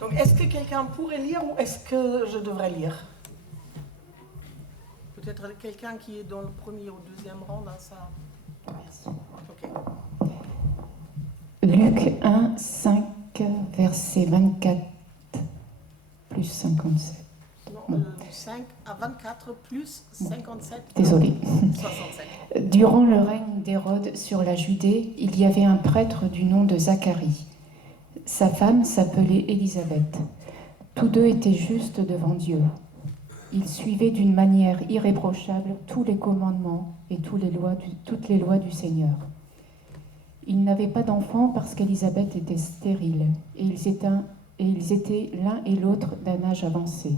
Donc, est-ce que quelqu'un pourrait lire ou est-ce que je devrais lire? Peut-être quelqu'un qui est dans le premier ou deuxième rang dans sa... Merci. Ok. Luc 1, 5, verset 24 plus 57. Non, 5 à 24 plus 57. Désolée. 67. Durant le règne d'Hérode sur la Judée, il y avait un prêtre du nom de Zacharie. Sa femme s'appelait Élisabeth. Tous deux étaient justes devant Dieu. Ils suivaient d'une manière irréprochable tous les commandements et toutes les lois du Seigneur. Ils n'avaient pas d'enfants parce qu'Élisabeth était stérile, et ils étaient l'un et l'autre d'un âge avancé.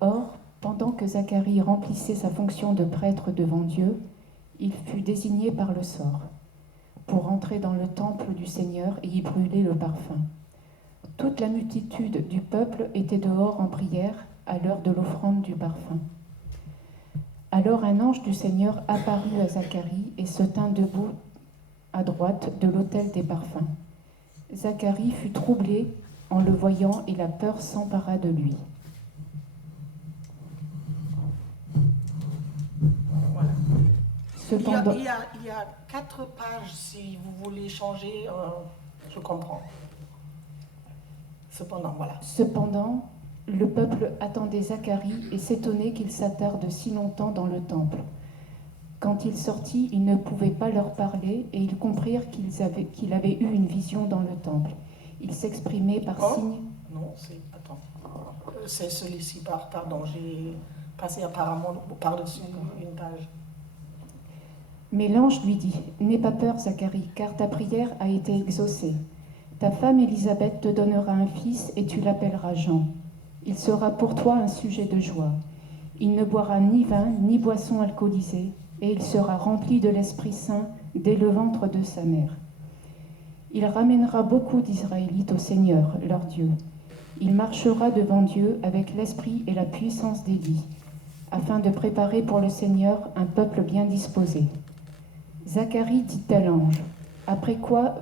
Or, pendant que Zacharie remplissait sa fonction de prêtre devant Dieu, il fut désigné par le sort pour entrer dans le temple du Seigneur et y brûler le parfum. Toute la multitude du peuple était dehors en prière à l'heure de l'offrande du parfum. Alors un ange du Seigneur apparut à Zacharie et se tint debout à droite de l'autel des parfums. Zacharie fut troublé en le voyant et la peur s'empara de lui. Voilà. Cependant, Il y a 4 pages si vous voulez changer, je comprends. Cependant, le peuple attendait Zacharie et s'étonnait qu'il s'attarde si longtemps dans le temple. Quand il sortit, il ne pouvait pas leur parler et ils comprirent qu'il avait eu une vision dans le temple. Il s'exprimait par signes. Non, c'est celui-ci, pardon, j'ai passé apparemment par-dessus une page. Mais l'ange lui dit, « N'aie pas peur, Zacharie, car ta prière a été exaucée. Ta femme Élisabeth te donnera un fils et tu l'appelleras Jean. Il sera pour toi un sujet de joie. Il ne boira ni vin ni boisson alcoolisée, et il sera rempli de l'Esprit Saint dès le ventre de sa mère. Il ramènera beaucoup d'Israélites au Seigneur, leur Dieu. Il marchera devant Dieu avec l'esprit et la puissance d'Élie, afin de préparer pour le Seigneur un peuple bien disposé. » Zacharie dit à l'ange, « Après quoi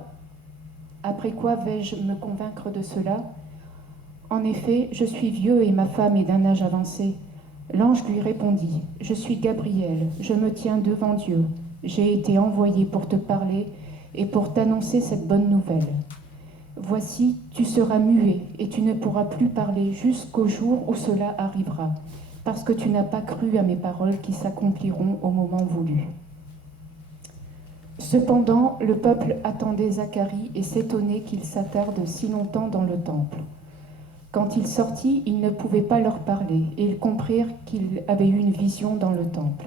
vais-je me convaincre de cela ? En effet, je suis vieux et ma femme est d'un âge avancé. » L'ange lui répondit, « Je suis Gabriel, je me tiens devant Dieu. J'ai été envoyé pour te parler et pour t'annoncer cette bonne nouvelle. Voici, tu seras muet et tu ne pourras plus parler jusqu'au jour où cela arrivera, parce que tu n'as pas cru à mes paroles qui s'accompliront au moment voulu. » Cependant, le peuple attendait Zacharie et s'étonnait qu'il s'attarde si longtemps dans le temple. Quand il sortit, il ne pouvait pas leur parler, et ils comprirent qu'il avait eu une vision dans le temple.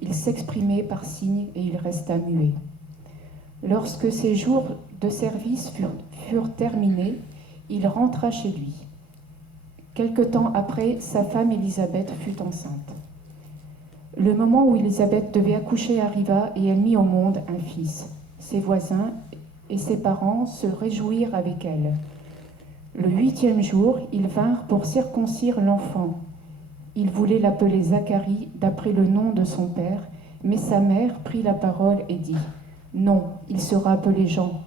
Il s'exprimait par signes et il resta muet. Lorsque ses jours de service furent terminés, il rentra chez lui. Quelque temps après, sa femme Élisabeth fut enceinte. Le moment où Élisabeth devait accoucher arriva et elle mit au monde un fils. Ses voisins et ses parents se réjouirent avec elle. Le 8e jour, ils vinrent pour circoncire l'enfant. Ils voulaient l'appeler Zacharie d'après le nom de son père, mais sa mère prit la parole et dit « Non, il sera appelé Jean. »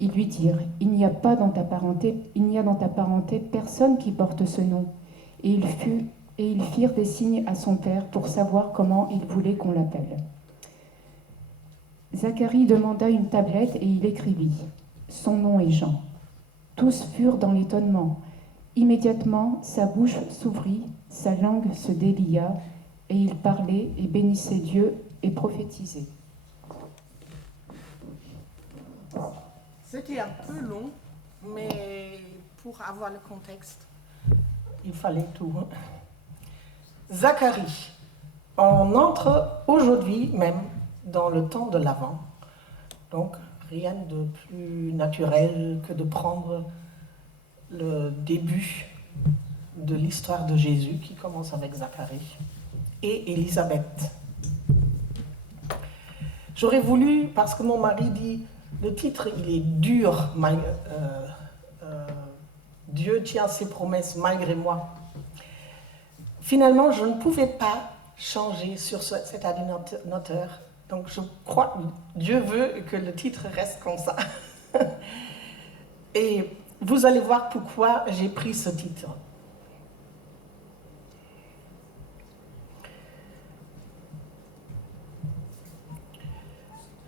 Ils lui dirent « Il n'y a dans ta parenté personne qui porte ce nom. » Et ils firent des signes à son père pour savoir comment il voulait qu'on l'appelle. Zacharie demanda une tablette et il écrivit « Son nom est Jean. » Tous furent dans l'étonnement. Immédiatement, sa bouche s'ouvrit, sa langue se délia, et il parlait et bénissait Dieu et prophétisait. C'était un peu long, mais pour avoir le contexte, il fallait tout. Zacharie, on entre aujourd'hui même dans le temps de l'Avent, donc rien de plus naturel que de prendre le début de l'histoire de Jésus qui commence avec Zacharie et Élisabeth. J'aurais voulu, parce que mon mari dit, le titre il est dur, Dieu tient ses promesses malgré moi. Finalement, je ne pouvais pas changer sur cet ordinateur. Donc je crois que Dieu veut que le titre reste comme ça. Et vous allez voir pourquoi j'ai pris ce titre.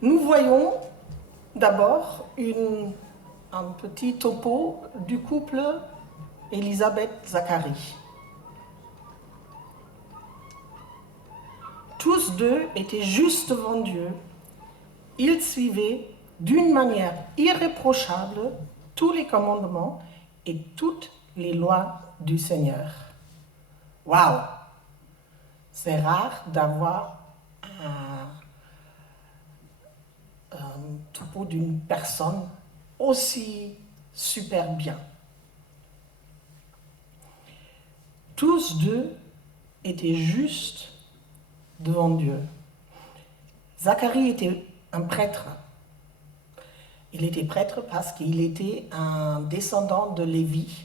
Nous voyons d'abord un petit topo du couple Élisabeth-Zacharie. Tous deux étaient justes devant Dieu. Ils suivaient d'une manière irréprochable tous les commandements et toutes les lois du Seigneur. Waouh! C'est rare d'avoir un topo d'une personne aussi super bien. Tous deux étaient justes devant Dieu. Zacharie était un prêtre. Il était prêtre parce qu'il était un descendant de Lévi,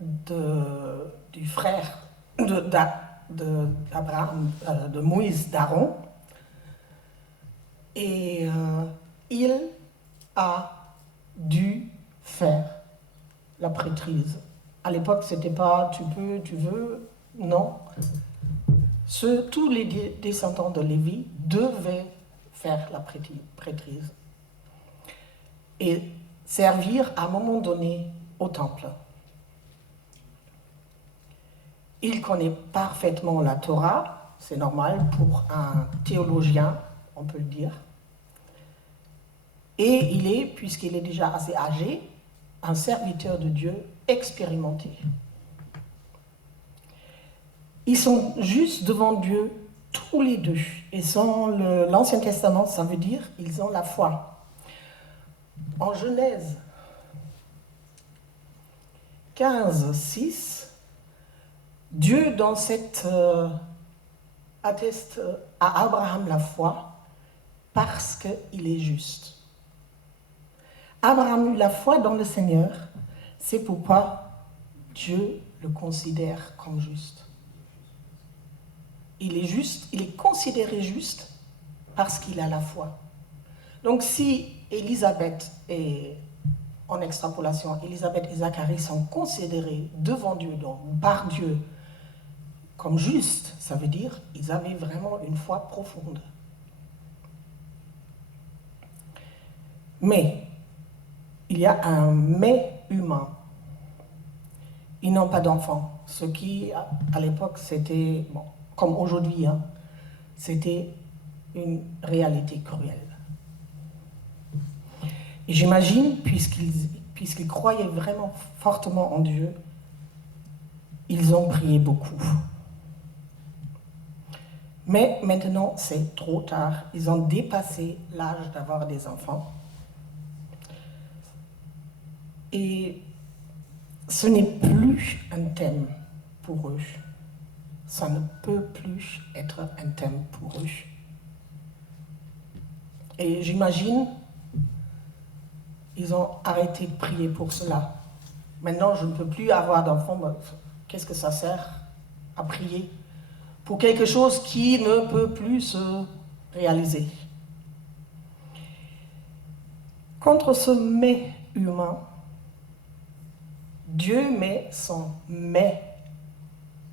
du frère d'Abraham, de Moïse, d'Aaron. Et il a dû faire la prêtrise. À l'époque, c'était pas tu peux, tu veux, non. Tous les descendants de Lévi devaient faire la prêtrise et servir à un moment donné au temple. Il connaît parfaitement la Torah, c'est normal pour un théologien, on peut le dire. Et il est, puisqu'il est déjà assez âgé, un serviteur de Dieu expérimenté. Ils sont juste devant Dieu tous les deux. Et sans l'Ancien Testament, ça veut dire ils ont la foi. En Genèse 15, 6, Dieu dans cette atteste à Abraham la foi parce qu'il est juste. Abraham eut la foi dans le Seigneur, c'est pourquoi Dieu le considère comme juste. Il est juste, il est considéré juste parce qu'il a la foi. Donc si Élisabeth et en extrapolation, Élisabeth et Zacharie sont considérés devant Dieu, donc par Dieu, comme justes, ça veut dire qu'ils avaient vraiment une foi profonde. Mais il y a un mais humain. Ils n'ont pas d'enfants, ce qui, à l'époque, c'était, bon, comme aujourd'hui, hein, c'était une réalité cruelle. Et j'imagine, puisqu'ils croyaient vraiment fortement en Dieu, ils ont prié beaucoup. Mais maintenant, c'est trop tard. Ils ont dépassé l'âge d'avoir des enfants. Et ce n'est plus un thème pour eux. Ça ne peut plus être un thème pour eux. Et j'imagine, ils ont arrêté de prier pour cela. Maintenant, je ne peux plus avoir d'enfants. Qu'est-ce que ça sert à prier pour quelque chose qui ne peut plus se réaliser? Contre ce mais humain, Dieu met son mais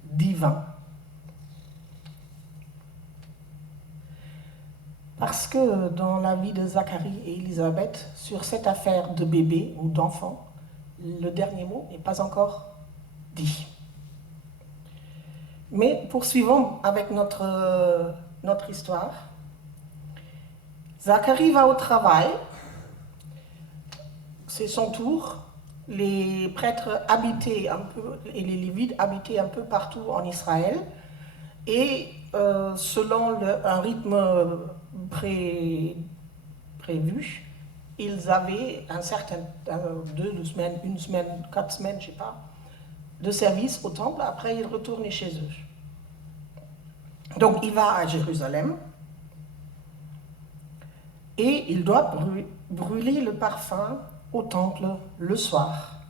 divin. Parce que dans la vie de Zacharie et Élisabeth, sur cette affaire de bébé ou d'enfant, le dernier mot n'est pas encore dit. Mais poursuivons avec notre histoire. Zacharie va au travail, c'est son tour. Les prêtres habitaient un peu, et les Lévites habitaient un peu partout en Israël. Et selon un rythme prévu, ils avaient un certain 2 semaines, 1 semaine, 4 semaines, je ne sais pas, de service au temple. Après, ils retournaient chez eux. Donc, il va à Jérusalem et il doit brûler le parfum au temple le soir.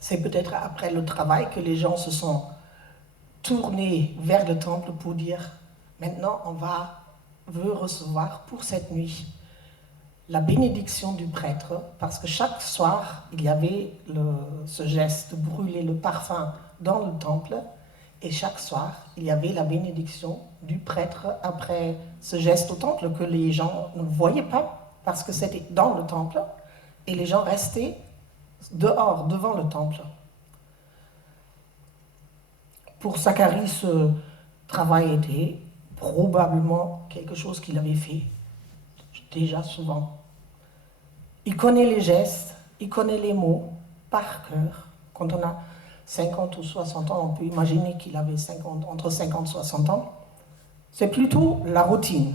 C'est peut-être après le travail que les gens se sont tournés vers le temple pour dire « Maintenant, on veut recevoir pour cette nuit la bénédiction du prêtre, parce que chaque soir, il y avait ce geste de brûler le parfum dans le temple, et chaque soir, il y avait la bénédiction du prêtre après ce geste au temple que les gens ne voyaient pas, parce que c'était dans le temple, et les gens restaient dehors, devant le temple. Pour Zacharie, ce travail était probablement quelque chose qu'il avait fait déjà souvent. Il connaît les gestes, il connaît les mots par cœur. Quand on a 50 ou 60 ans, on peut imaginer qu'il avait entre 50 et 60 ans. C'est plutôt la routine.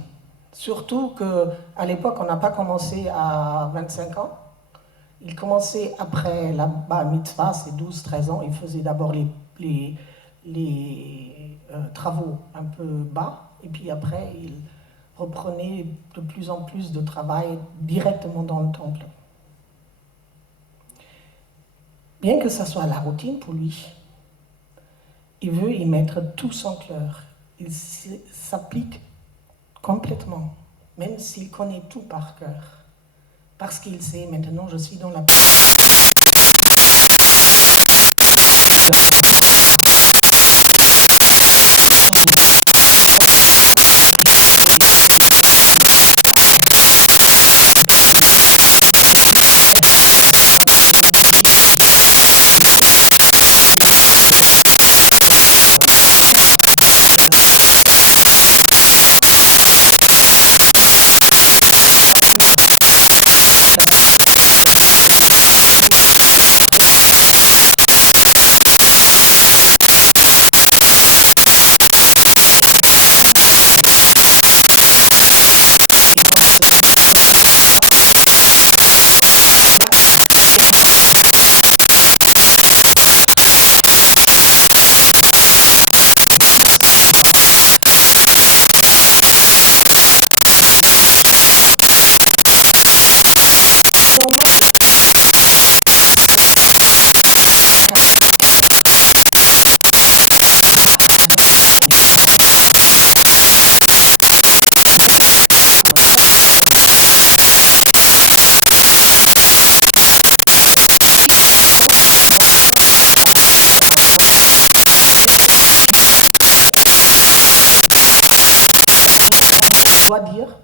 Surtout qu'à l'époque, on n'a pas commencé à 25 ans. Il commençait après la bar mitzvah, c'est 12-13 ans. Il faisait d'abord les travaux un peu bas, et puis après, il reprenait de plus en plus de travail directement dans le temple. Bien que ça soit la routine pour lui, il veut y mettre tout son cœur. Il s'applique complètement, même s'il connaît tout par cœur. Parce qu'il sait, maintenant je suis dans la... Dire,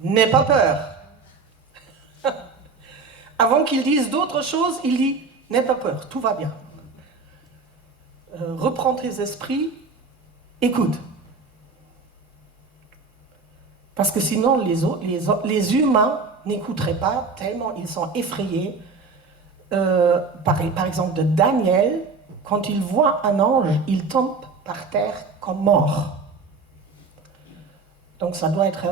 n'aie pas peur. Avant qu'il dise d'autres choses, il dit, n'aie pas peur, tout va bien. Reprends tes esprits, écoute. Parce que sinon, les humains n'écouteraient pas, tellement ils sont effrayés. Par exemple, de Daniel, quand il voit un ange, il tombe par terre comme mort. Donc ça doit être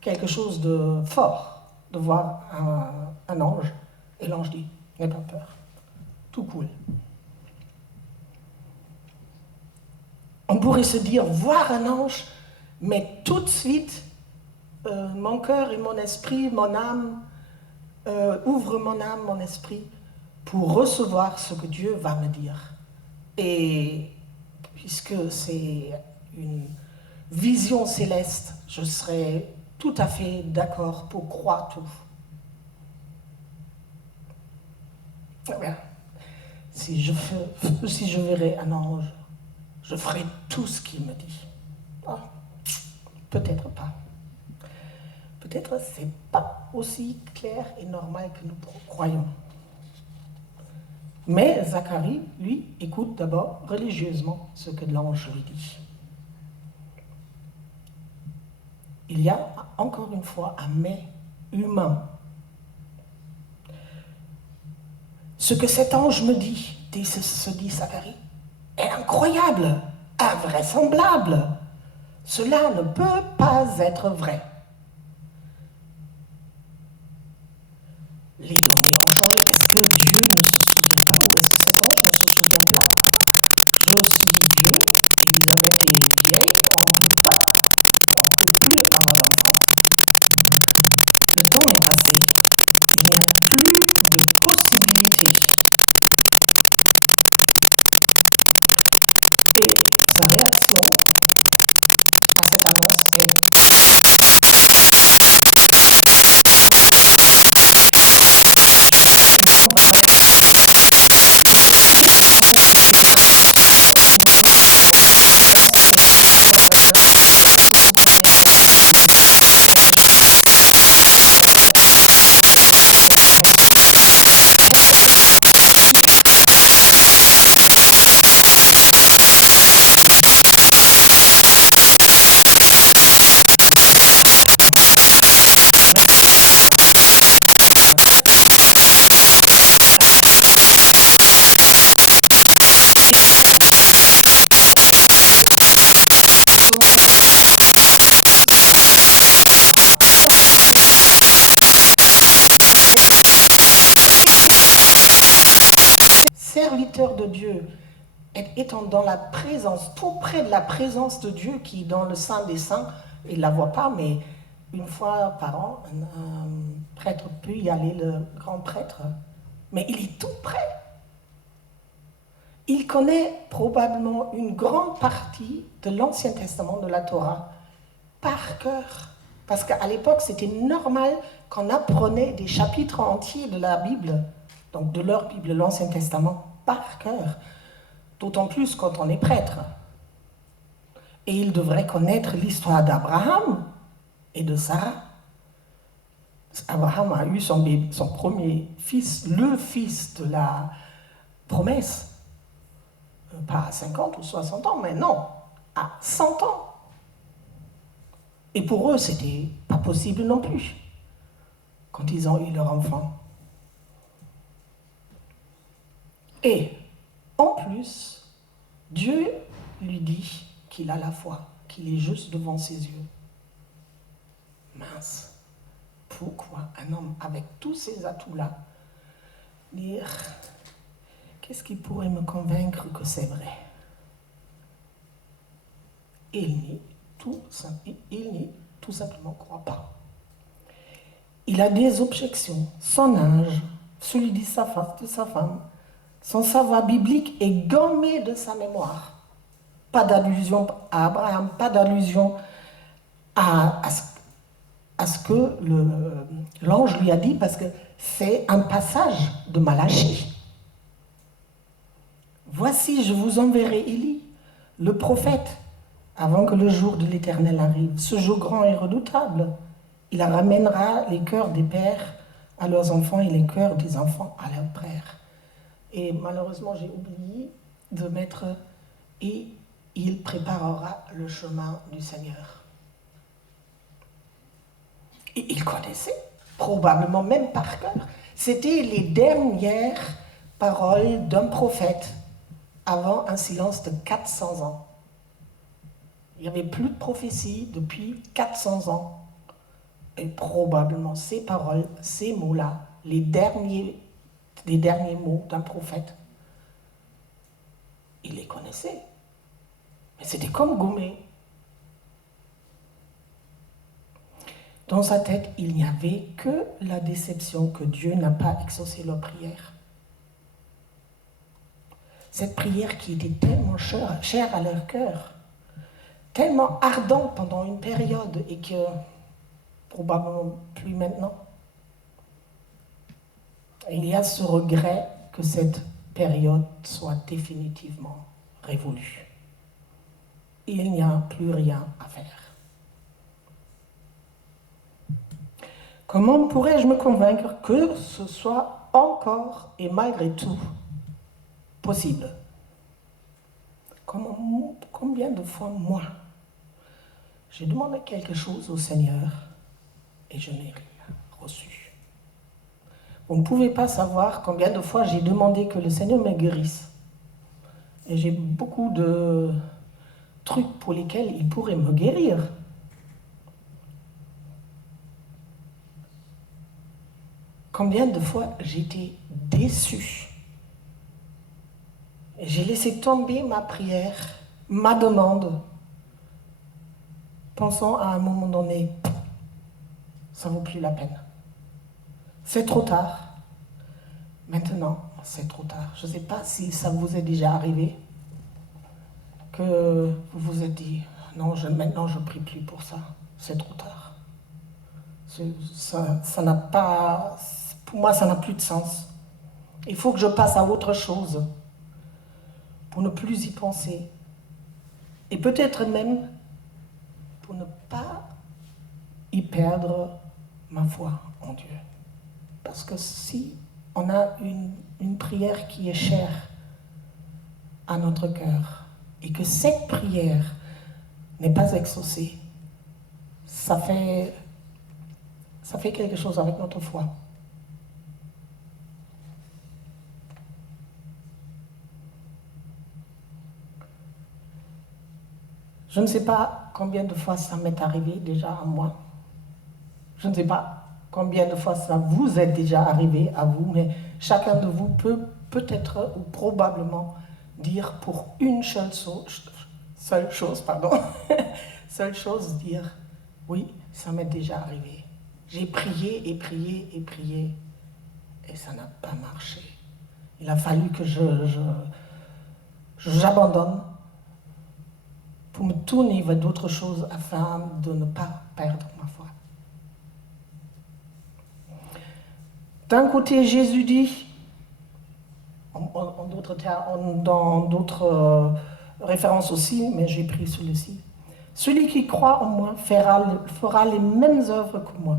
quelque chose de fort, de voir un ange. Et l'ange dit, n'aie pas peur, tout cool. On pourrait se dire, voir un ange, mais tout de suite, mon cœur et mon esprit, mon âme, ouvre mon âme, mon esprit, pour recevoir ce que Dieu va me dire. Et puisque c'est une vision céleste, je serai tout à fait d'accord pour croire tout. Bien. Si je verrai un ange, je ferai tout ce qu'il me dit. Ah, peut-être pas. Peut-être c'est pas aussi clair et normal que nous croyons. Mais Zacharie, lui, écoute d'abord religieusement ce que l'ange lui dit. Il y a encore une fois un mais humain. Ce que cet ange me dit, se dit Zacharie, est incroyable, invraisemblable. Cela ne peut pas être vrai. Les derniers ont changé. Est-ce que Dieu ne se souvient pas ou est-ce que cet ange ne se souvient pas? Je me suis dit Dieu, Elisabeth est vieille, on ne peut plus avoir d'enfant. Le temps est passé, il n'y a plus de possibilité. Et sa réaction à cette annonce est serviteur de Dieu, étant dans la présence, tout près de la présence de Dieu, qui est dans le Saint des Saints, il ne la voit pas, mais une fois par an, un prêtre peut y aller, le grand prêtre, mais il est tout près. Il connaît probablement une grande partie de l'Ancien Testament, de la Torah, par cœur. Parce qu'à l'époque, c'était normal qu'on apprenait des chapitres entiers de la Bible, donc de leur Bible, l'Ancien Testament, par cœur. D'autant plus quand on est prêtre. Et il devrait connaître l'histoire d'Abraham et de Sarah. Abraham a eu son premier fils, le fils de la promesse. Pas à 50 ou 60 ans, mais non, à 100 ans. Et pour eux, c'était pas possible non plus, quand ils ont eu leur enfant. Et, en plus, Dieu lui dit qu'il a la foi, qu'il est juste devant ses yeux. Mince, pourquoi un homme avec tous ces atouts-là dire « Qu'est-ce qui pourrait me convaincre que c'est vrai ?» Il n'y tout simplement croit pas. Il a des objections. Son âge, celui de sa femme, son savoir biblique est gommé de sa mémoire. Pas d'allusion à Abraham, pas d'allusion à ce que l'ange lui a dit, parce que c'est un passage de Malachie. Voici, je vous enverrai Élie, le prophète, avant que le jour de l'Éternel arrive. Ce jour grand et redoutable, il ramènera les cœurs des pères à leurs enfants et les cœurs des enfants à leurs pères. Et malheureusement, j'ai oublié de mettre « et il préparera le chemin du Seigneur ». Et il connaissait, probablement même par cœur. C'était les dernières paroles d'un prophète avant un silence de 400 ans. Il n'y avait plus de prophétie depuis 400 ans. Et probablement ces paroles, ces mots-là, les derniers mots d'un prophète, il les connaissait. Mais c'était comme gommé. Dans sa tête, il n'y avait que la déception que Dieu n'a pas exaucé leur prière. Cette prière qui était tellement chère à leur cœur, tellement ardente pendant une période et que probablement plus maintenant. Il y a ce regret que cette période soit définitivement révolue. Il n'y a plus rien à faire. Comment pourrais-je me convaincre que ce soit encore et malgré tout possible? Combien de fois, moi, j'ai demandé quelque chose au Seigneur et je n'ai rien reçu. Vous ne pouvez pas savoir combien de fois j'ai demandé que le Seigneur me guérisse. Et j'ai beaucoup de trucs pour lesquels il pourrait me guérir. Combien de fois j'ai été déçu. J'ai laissé tomber ma prière, ma demande, pensant à un moment donné, ça ne vaut plus la peine. C'est trop tard. Maintenant, c'est trop tard. Je ne sais pas si ça vous est déjà arrivé, que vous vous êtes dit, non, maintenant je ne prie plus pour ça. C'est trop tard. Ça n'a pas, pour moi, ça n'a plus de sens. Il faut que je passe à autre chose pour ne plus y penser. Et peut-être même pour ne pas y perdre ma foi en Dieu. Parce que si on a une prière qui est chère à notre cœur et que cette prière n'est pas exaucée, ça fait quelque chose avec notre foi. Je ne sais pas combien de fois ça m'est arrivé déjà à moi. Je ne sais pas combien de fois ça vous est déjà arrivé à vous, mais chacun de vous peut peut-être ou probablement dire pour une seule chose, seule chose, dire oui, ça m'est déjà arrivé. J'ai prié et prié et prié et ça n'a pas marché. Il a fallu que j'abandonne pour me tourner vers d'autres choses afin de ne pas perdre ma foi. D'un côté, Jésus dit, dans d'autres références aussi, mais j'ai pris celui-ci, celui qui croit en moi fera les mêmes œuvres que moi.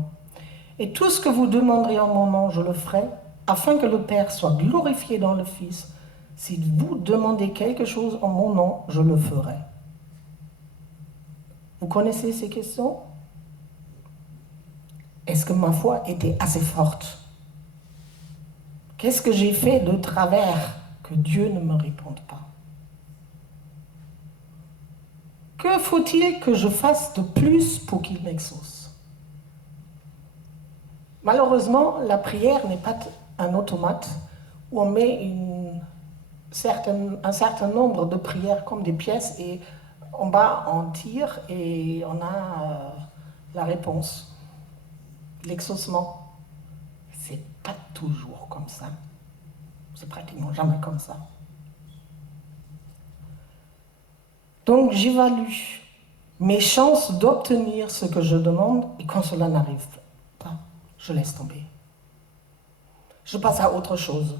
Et tout ce que vous demanderez en mon nom, je le ferai, afin que le Père soit glorifié dans le Fils. Si vous demandez quelque chose en mon nom, je le ferai. Vous connaissez ces questions? Est-ce que ma foi était assez forte? Qu'est-ce que j'ai fait de travers que Dieu ne me réponde pas? Que faut-il que je fasse de plus pour qu'il m'exauce? Malheureusement, la prière n'est pas un automate où on met un certain nombre de prières comme des pièces et en bas on tire et on a la réponse. L'exaucement, c'est pas toujours comme ça. C'est pratiquement jamais comme ça. Donc j'évalue mes chances d'obtenir ce que je demande et quand cela n'arrive pas, je laisse tomber. Je passe à autre chose.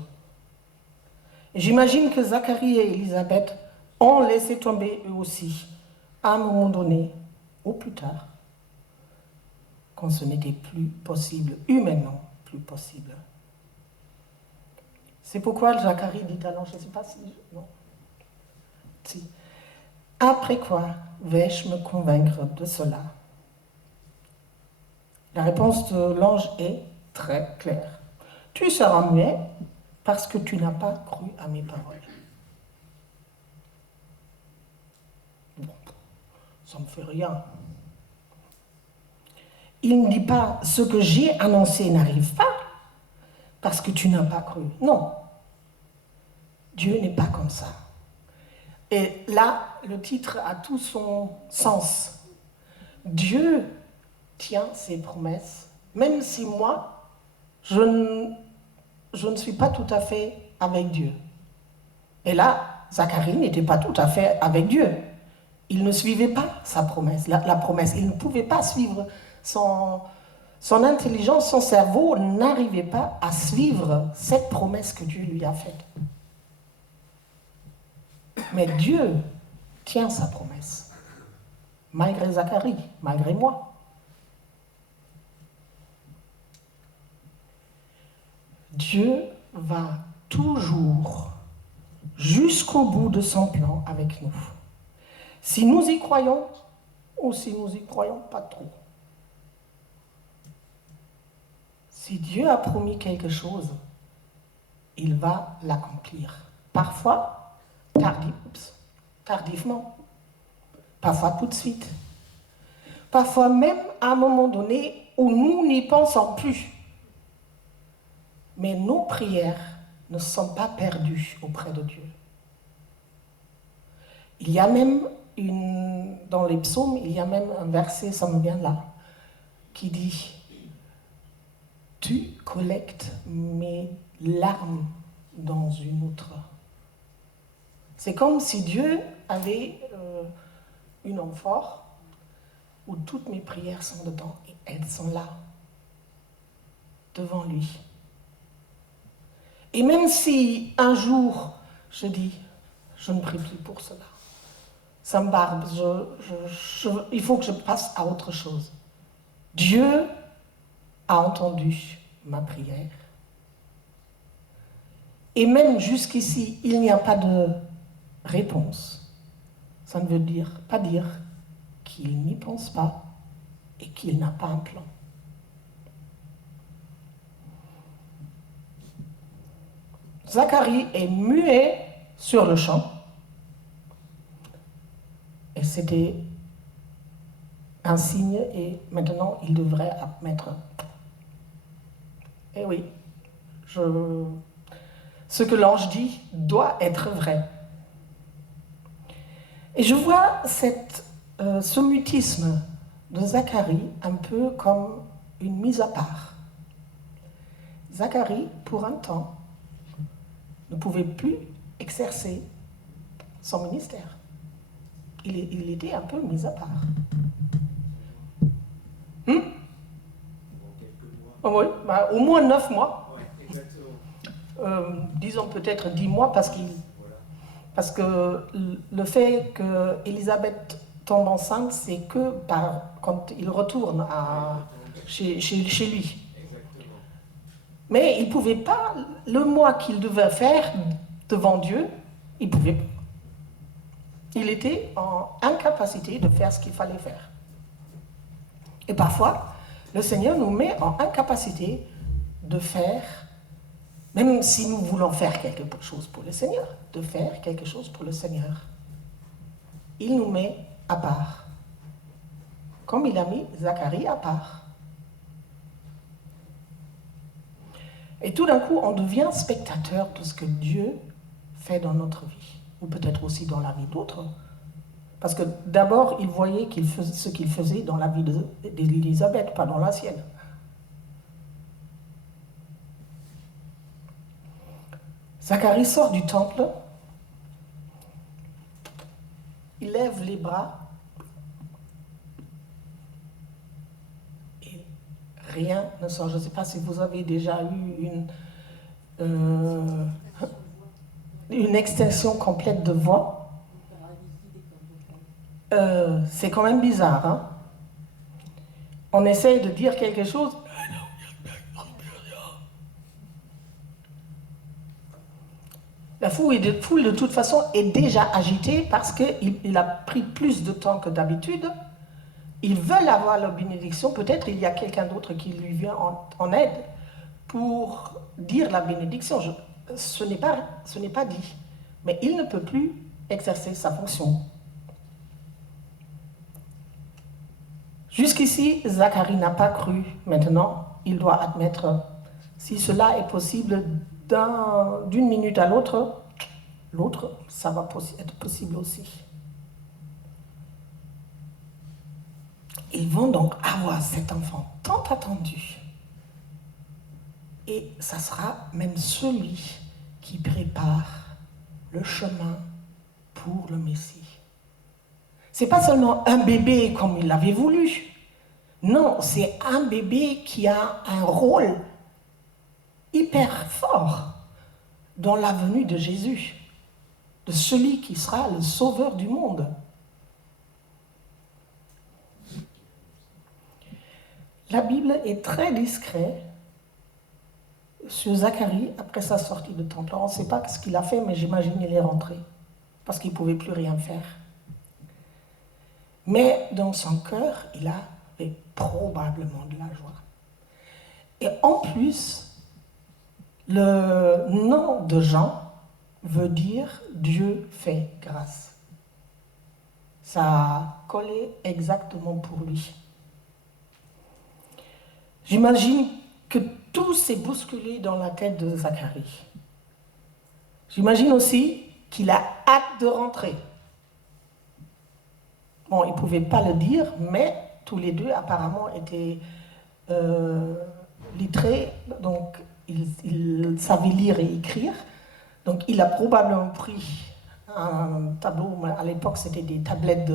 Et j'imagine que Zacharie et Élisabeth ont laissé tomber eux aussi, à un moment donné, ou plus tard, quand ce n'était plus possible, humainement plus possible. C'est pourquoi Zacharie dit alors, je ne sais pas si... Non. Si. Après quoi vais-je me convaincre de cela? La réponse de l'ange est très claire. Tu seras muet parce que tu n'as pas cru à mes paroles. Bon, ça ne me fait rien. Il ne dit pas ce que j'ai annoncé n'arrive pas parce que tu n'as pas cru. Non. Dieu n'est pas comme ça. Et là, le titre a tout son sens. Dieu tient ses promesses, même si moi, je ne suis pas tout à fait avec Dieu. Et là, Zacharie n'était pas tout à fait avec Dieu. Il ne suivait pas sa promesse, la promesse. Il ne pouvait pas suivre son intelligence, son cerveau n'arrivait pas à suivre cette promesse que Dieu lui a faite. Mais Dieu tient sa promesse, malgré Zacharie, malgré moi. Dieu va toujours jusqu'au bout de son plan avec nous. Si nous y croyons ou si nous y croyons pas trop. Si Dieu a promis quelque chose, il va l'accomplir. Parfois, tardivement. Parfois tout de suite. Parfois même à un moment donné où nous n'y pensons plus. Mais nos prières ne sont pas perdues auprès de Dieu. Il y a même dans les psaumes, il y a même un verset, ça me vient là, qui dit « Tu collectes mes larmes dans une autre. » C'est comme si Dieu avait une amphore où toutes mes prières sont dedans et elles sont là, devant lui. Et même si un jour je dis, je ne prie plus pour cela, ça me barbe, il faut que je passe à autre chose. Dieu a entendu ma prière. Et même jusqu'ici, il n'y a pas de réponse. Ça ne veut pas dire qu'il n'y pense pas et qu'il n'a pas un plan. Zacharie est muet sur le champ. Et c'était un signe et maintenant il devrait admettre. Eh oui, Ce que l'ange dit doit être vrai. Et je vois ce mutisme de Zacharie un peu comme une mise à part. Zacharie, pour un temps, ne pouvait plus exercer son ministère. Il était un peu mis à part. Oui, au moins 9 mois. Disons peut-être 10 mois parce que le fait qu'Élisabeth tombe enceinte, c'est que quand il retourne chez lui. Mais il ne pouvait pas, le mois qu'il devait faire devant Dieu, il pouvait pas. Il était en incapacité de faire ce qu'il fallait faire. Et parfois, le Seigneur nous met en incapacité de faire, même si nous voulons faire quelque chose pour le Seigneur, de faire quelque chose pour le Seigneur. Il nous met à part, comme il a mis Zacharie à part. Et tout d'un coup, on devient spectateur de ce que Dieu fait dans notre vie, ou peut-être aussi dans la vie d'autres. Parce que d'abord, il voyait ce qu'il faisait dans la vie d'Élisabeth, pas dans la sienne. Zacharie sort du temple, il lève les bras, et rien ne sort. Je ne sais pas si vous avez déjà eu une extinction complète de voix. C'est quand même bizarre, hein? On essaye de dire quelque chose. La foule, de toute façon, est déjà agitée parce qu'il a pris plus de temps que d'habitude. Ils veulent avoir leur bénédiction. Peut-être il y a quelqu'un d'autre qui lui vient en aide pour dire la bénédiction. Ce n'est pas dit. Mais il ne peut plus exercer sa fonction. Jusqu'ici, Zacharie n'a pas cru. Maintenant, il doit admettre, si cela est possible d'une minute à l'autre, ça va être possible aussi. Ils vont donc avoir cet enfant tant attendu. Et ça sera même celui qui prépare le chemin pour le Messie. C'est pas seulement un bébé comme il l'avait voulu. Non, c'est un bébé qui a un rôle hyper fort dans la venue de Jésus, de celui qui sera le sauveur du monde. La Bible est très discrète sur Zacharie après sa sortie de temple. On ne sait pas ce qu'il a fait, mais j'imagine qu'il est rentré parce qu'il ne pouvait plus rien faire. Mais dans son cœur, il avait probablement de la joie. Et en plus, le nom de Jean veut dire Dieu fait grâce. Ça a collé exactement pour lui. J'imagine que tout s'est bousculé dans la tête de Zacharie. J'imagine aussi qu'il a hâte de rentrer. Bon, il ne pouvait pas le dire, mais tous les deux apparemment étaient lettrés, donc ils savaient lire et écrire. Donc il a probablement pris un tableau, mais à l'époque c'était des tablettes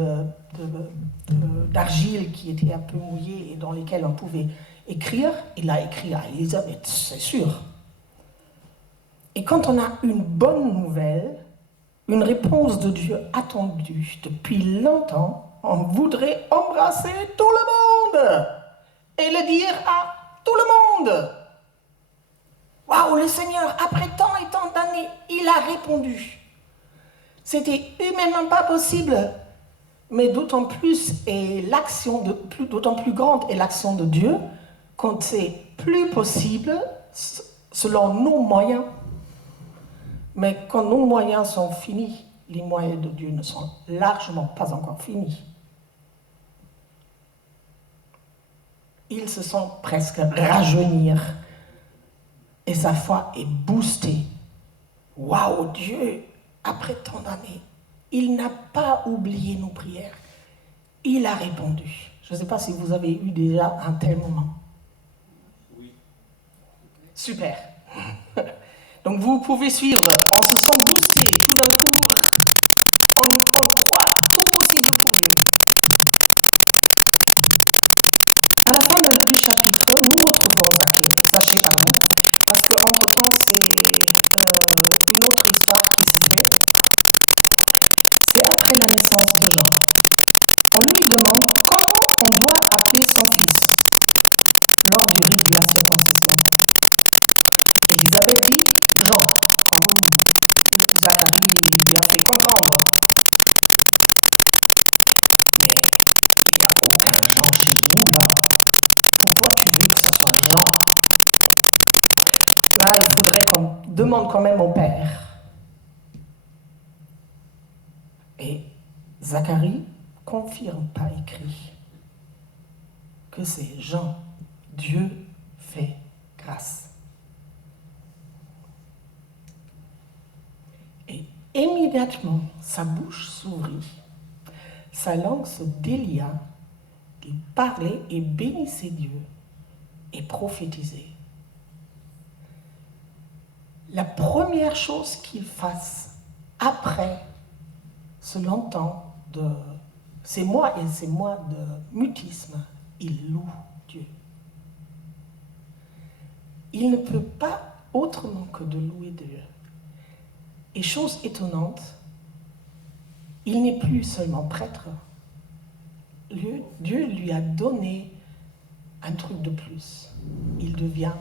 d'argile qui étaient un peu mouillées et dans lesquelles on pouvait écrire. Il a écrit à Élisabeth, c'est sûr. Et quand on a une bonne nouvelle, une réponse de Dieu attendue depuis longtemps, on voudrait embrasser tout le monde et le dire à tout le monde. Waouh, le Seigneur, après tant et tant d'années, il a répondu. C'était humainement pas possible, mais d'autant plus grande est l'action de Dieu quand c'est plus possible selon nos moyens. Mais quand nos moyens sont finis, les moyens de Dieu ne sont largement pas encore finis. Il se sent presque rajeunir et sa foi est boostée waouh, Dieu, après tant d'années, il n'a pas oublié nos prières. Il a répondu. Je ne sais pas si vous avez eu déjà un tel moment. Oui. Super. Donc vous pouvez suivre, on se sent boosté tout d'un coup, on croit tout possible pour Dieu. À la fin du chapitre, nous retrouvons Zachée, parce qu'entre-temps, c'est une autre histoire qui s'est faite. C'est après la naissance de Jean. On lui demande comment on doit appeler son fils lors du rite de la circoncision. Élisabeth dit Jean, comme Zacharie lui a fait comprendre. Mais il n'y a aucun Jean chez nous là. Pourquoi tu veux que ce soit Jean? Là, il faudrait qu'on demande quand même au Père. Et Zacharie confirme par écrit que c'est Jean. Dieu fait grâce. Et immédiatement, sa bouche s'ouvrit, sa langue se délia, il parlait et bénissait Dieu et prophétisait. La première chose qu'il fasse après ce longtemps de ces mois et ces mois de mutisme, il loue Dieu. Il ne peut pas autrement que de louer Dieu. Et chose étonnante, il n'est plus seulement prêtre. Dieu lui a donné un truc de plus. Il devient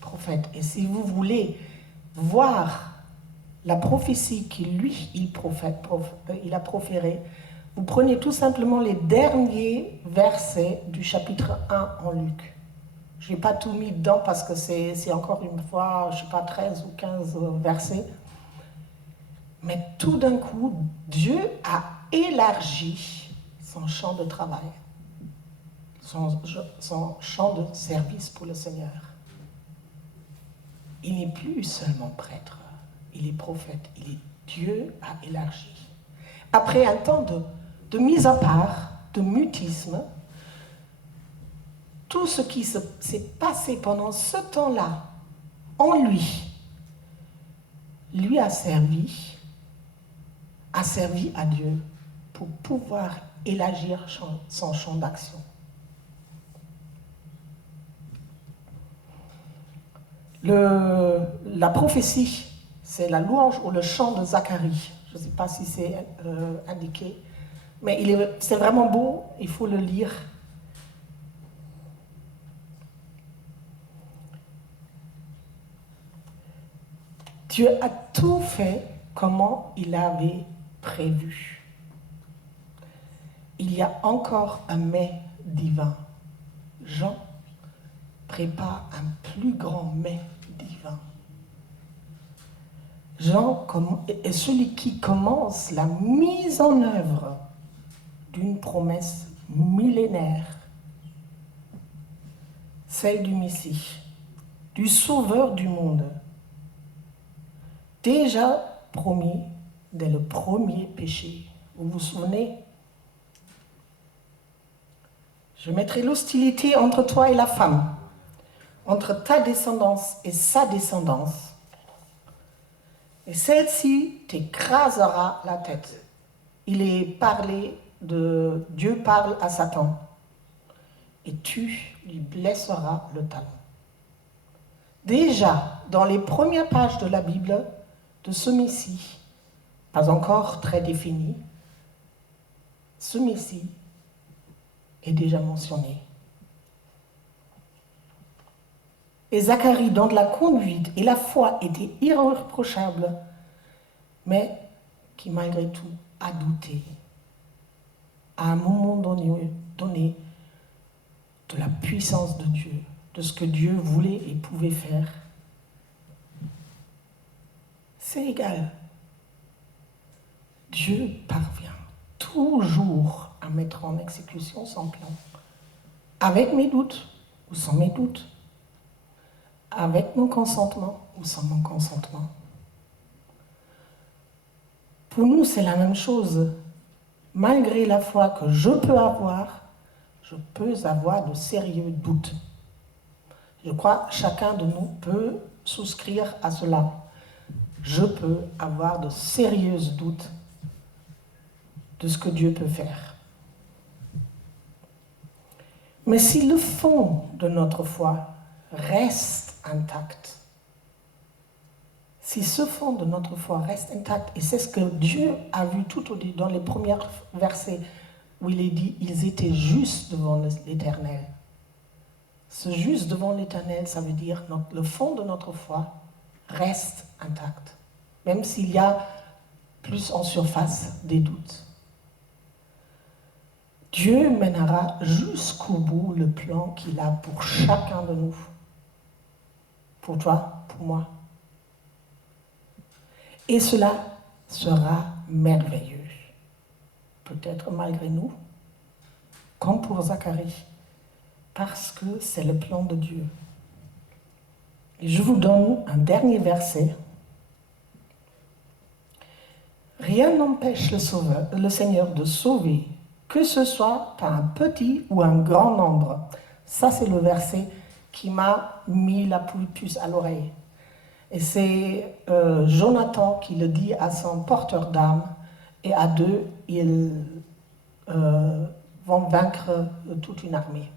prophète. Et si vous voulez voir la prophétie qu'il il a proférée, vous prenez tout simplement les derniers versets du chapitre 1 en Luc. Je n'ai pas tout mis dedans parce que c'est encore une fois, je ne sais pas, 13 ou 15 versets. Mais tout d'un coup, Dieu a élargi son champ de travail, son champ de service pour le Seigneur. Il n'est plus seulement prêtre, il est prophète, Dieu a élargi. Après un temps de mise à part, de mutisme, tout ce qui s'est passé pendant ce temps-là, en lui a servi à Dieu pour pouvoir élargir son champ d'action. La prophétie, c'est la louange ou le chant de Zacharie. Je ne sais pas si c'est indiqué, mais c'est vraiment beau, il faut le lire. Dieu a tout fait comment il avait prévu. Il y a encore un mets divin. Jean prépare un plus grand mets divin. Jean est celui qui commence la mise en œuvre d'une promesse millénaire, celle du Messie, du Sauveur du monde, déjà promis dès le premier péché. Vous vous souvenez? Je mettrai l'hostilité entre toi et la femme, entre ta descendance et sa descendance, et celle-ci t'écrasera la tête. Dieu parle à Satan, et tu lui blesseras le talon. Déjà, dans les premières pages de la Bible, de ce Messie, pas encore très défini, ce Messie est déjà mentionné. Et Zacharie, dont la conduite et la foi étaient irréprochables, mais qui malgré tout a douté, à un moment donné, de la puissance de Dieu, de ce que Dieu voulait et pouvait faire. C'est égal. Dieu parvient toujours à mettre en exécution son plan, avec mes doutes ou sans mes doutes, avec mon consentement ou sans mon consentement. Pour nous, c'est la même chose. Malgré la foi que je peux avoir de sérieux doutes. Je crois que chacun de nous peut souscrire à cela. Je peux avoir de sérieux doutes de ce que Dieu peut faire. Mais si le fond de notre foi reste intact, si ce fond de notre foi reste intact, et c'est ce que Dieu a vu tout au début, dans les premiers versets, où il est dit, ils étaient justes devant l'Éternel. Ce juste devant l'Éternel, ça veut dire que le fond de notre foi reste intact, même s'il y a plus en surface des doutes. Dieu mènera jusqu'au bout le plan qu'il a pour chacun de nous. Pour toi, pour moi. Et cela sera merveilleux. Peut-être malgré nous, comme pour Zacharie, parce que c'est le plan de Dieu. Et je vous donne un dernier verset. Rien n'empêche le Seigneur de sauver, que ce soit par un petit ou un grand nombre. Ça, c'est le verset qui m'a mis la puce à l'oreille. Et c'est Jonathan qui le dit à son porteur d'armes, et à deux, ils vont vaincre toute une armée.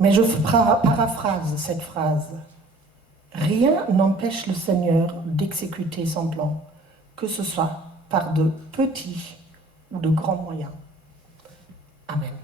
Mais je paraphrase cette phrase. Rien n'empêche le Seigneur d'exécuter son plan, que ce soit par de petits ou de grands moyens. Amen.